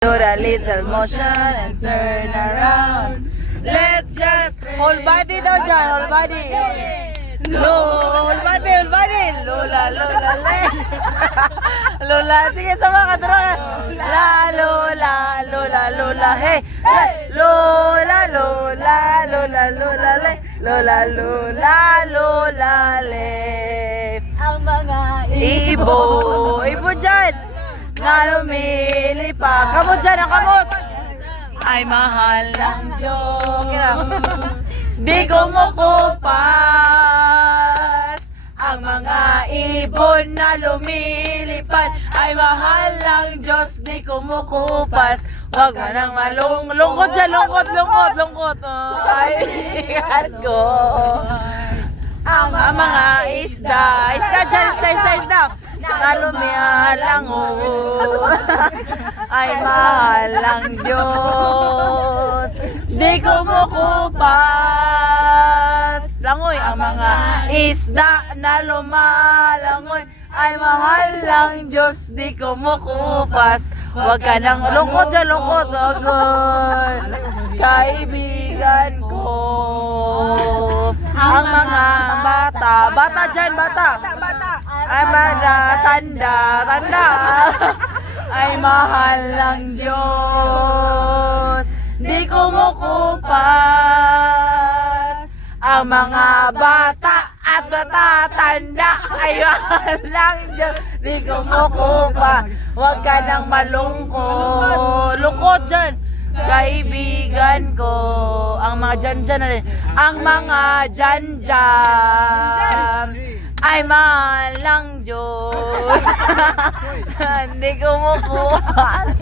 Do a little motion and turn around. Let's just whole body daw dyan, whole body. Whole body. Lola, lola, le. Lola, sige sa mga kadroga. Lola, hey. Lola, le. Lola, le. Ang mga Ibo dyan. Na lumilipad. Kamot dyan, ang kamot. Ay mahal ng Diyos. Di kumukupas. Ang mga ibon na lumilipad. Ay mahal ng Diyos. Di kumukupas. Huwag ka nang lungkot dyan, lungkot. Oh, kaibigan ko. Ang mga isda na lumialangon ay mahal ng Diyos. Di kumukupas. Langoy, ang mga isda na lumalangoy ay mahal ng Diyos. Di kumukupas. Huwag ka nang lungkot dyan, lungkot. Agad, kaibigan ko. Ang mga bata dyan, ay mga tanda ay mahal ng Diyos. Di kumukupas. Ang mga bata at matatanda ay mahal ng Diyos. Di kumukupas. Huwag ka nang malungkot. Lungkot dyan, kaibigan ko. Ang mga dyan, ang mga dyan ay mahal ng Diyos. Hindi kumukuha.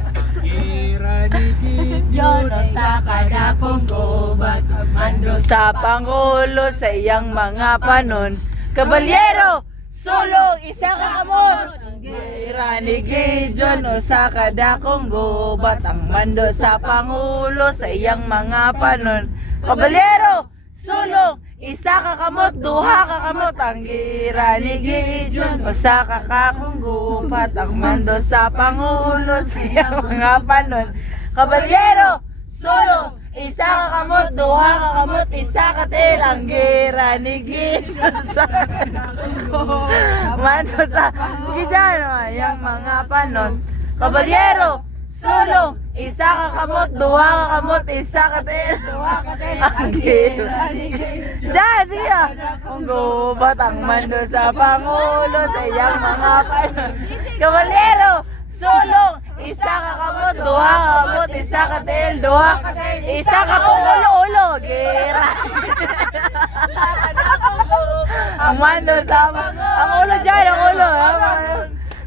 Yono sa kadakong gubat. Mando Sa Pangulo sa iyang mga panon. Kabalyero, sulong isang kamot. Gira ni Gideon o sa kadakong gubat. Ang mando sa Pangulo sa iyang mga panon. Kabalyero, sulong isa ka kamot, duha ka kamot. Ang gira ni Gideon o sa kakakong gubat. Ang mando sa Pangulo sa iyang mga panon. Kabalyero, sulong isa ka kamot, duha ka kamot, isa ka til. Ang gira ni Gideon sa mando sa Gideon o iyang mga panon. Kabalyero, sulong isa ka kamot, duha ka kamot, isa ka til. Ang gira ni Diyan, siya. Ang gubat, ang mando sa Pangulo sa iyang mga panon. Kabalyero, sulong isa ka kamot, duha ka kamot, isa ka til, duha ka til, isa ka ulo, gira. Ang mando sa ang ulo dyan, ang ulo.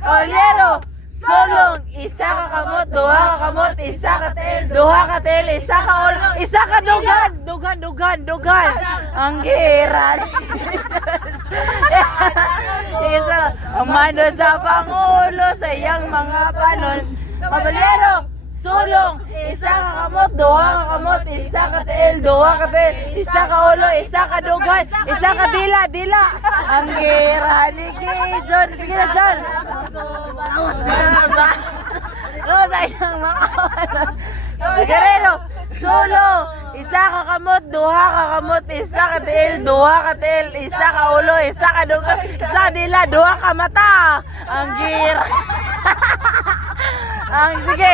Kabalyero, sulong isa ka kamot, duha ka kamot, isa ka til, duha ka til, isa ka ulo, isa ka dugan. Ang gira. Isa, ang mando sa Pangulo sa iyang mga panon. Kabalyero, sulong isa ka kamot, duha ka kamot, isa ka til, duha ka til, isa ka ulo, isa ka dugan, isa ka dila. Ang gira ni Gideon. Sige na dyan. Sa iyang mga panon. Sigarero, sulong isa ka kamot, duha ka kamot, isa ka til, duha ka til, isa ka ulo, isa ka dugan, isa ka dila, duha ka mata. Ang gira. Ang sige.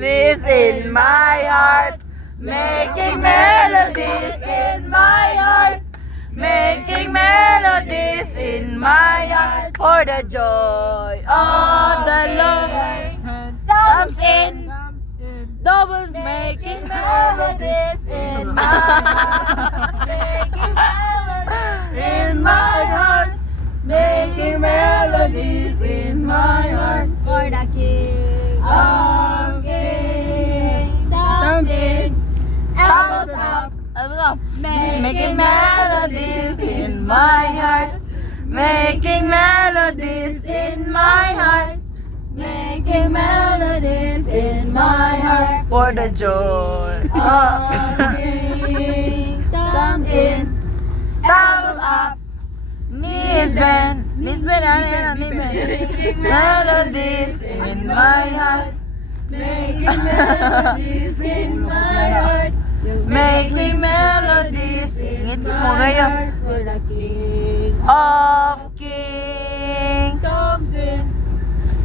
This in my heart, making melodies in my heart, making melodies in my heart, for the joy of the Lord comes in. Doubles making melodies in my heart, making melodies in my heart, making melodies in my heart, for the King of Kings comes in, elbows up, making melodies in my heart, making melodies in my heart, making melodies in my heart, for the joy of Kings comes in, thumbs up, knees bent, Nisben, ano, Nisben. Melodies in my heart. Making melodies in my heart. Making melodies. Ingit mo ngayon. For the King Of King. Thompson.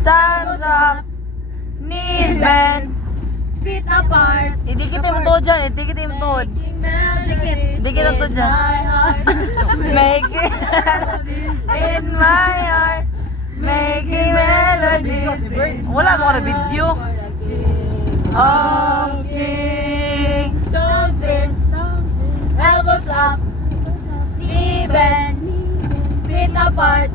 Time's up. Knees bend. Feet apart. Idikit mo to dyan. Idikit mo to. Making melodies Dikit na to in dyan. my heart. Making melodies in my heart. Making melodies. Wala mo ka na video. For the King Of King. Thompson. Elbows up. Knee bend. Feet apart.